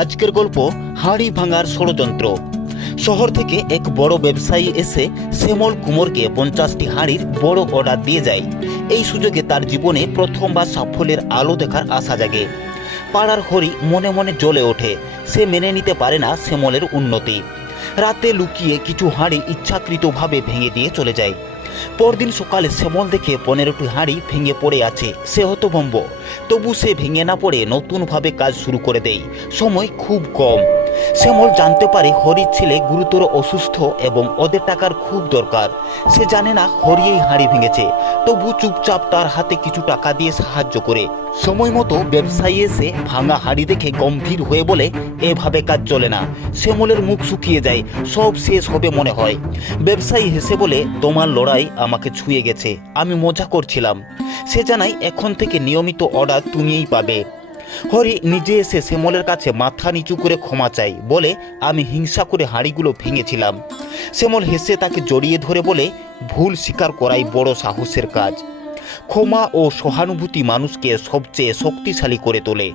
আজকের গল্প হাঁড়ি ভাঙার ষড়যন্ত্র। শহর থেকে এক বড় ব্যবসায়ী এসে শ্যামল কুমোরকে পঞ্চাশটি হাঁড়ির বড় অর্ডার দিয়ে যায়। এই সুযোগে তার জীবনে প্রথমবার সাফল্যের আলো দেখার আশা জাগে। পাড়ার হরি মনে মনে জ্বলে ওঠে। সে মেনে নিতে পারে না শ্যামলের উন্নতি। রাতে লুকিয়ে কিছু হাঁড়ি ইচ্ছাকৃতভাবে ভেঙে দিয়ে চলে যায়। পরদিন সকালে শ্যামল দেখে পনেরোটি হাঁড়ি ভেঙে পড়ে আছে। সে হতভম্ব। তবু সে ভেঙে না পড়ে নতুনভাবে কাজ শুরু করে দেয়। সময় খুব কম। শ্যামল জানতে পারে হরির ছেলে গুরুতর অসুস্থ এবং ওদের টাকার খুব দরকার। সে জানে না হরি এই হাঁড়ি ভেঙেছে। তবু চুপচাপ তার হাতে কিছু টাকা দিয়ে সাহায্য করে। সময় মতো ব্যবসায়ী এসে ভাঙা হাঁড়ি দেখে গম্ভীর হয়ে বলে, এভাবে কাজ চলে না। শ্যামলের মুখ শুকিয়ে যায়। সব শেষ হবে মনে হয়। ব্যবসায়ী হেসে বলে, তোমার লড়াই আমাকে ছুঁয়ে গেছে। আমি মজা করছিলাম। সে জানায়, এখন থেকে নিয়মিত অর্ডার তুমিই পাবে। হরি নিজে এসে শ্যামলের কাছে মাথা নিচু করে ক্ষমা চাই বলে আমি হিংসা করে হাঁড়িগুলো ভেঙেছিলাম। শ্যামল হেসে তাকে জড়িয়ে ধরে বলে, ভুল স্বীকার করাই বড় সাহসের কাজ। ক্ষমা ও সহানুভূতি মানুষকে সবচেয়ে শক্তিশালী করে তোলে।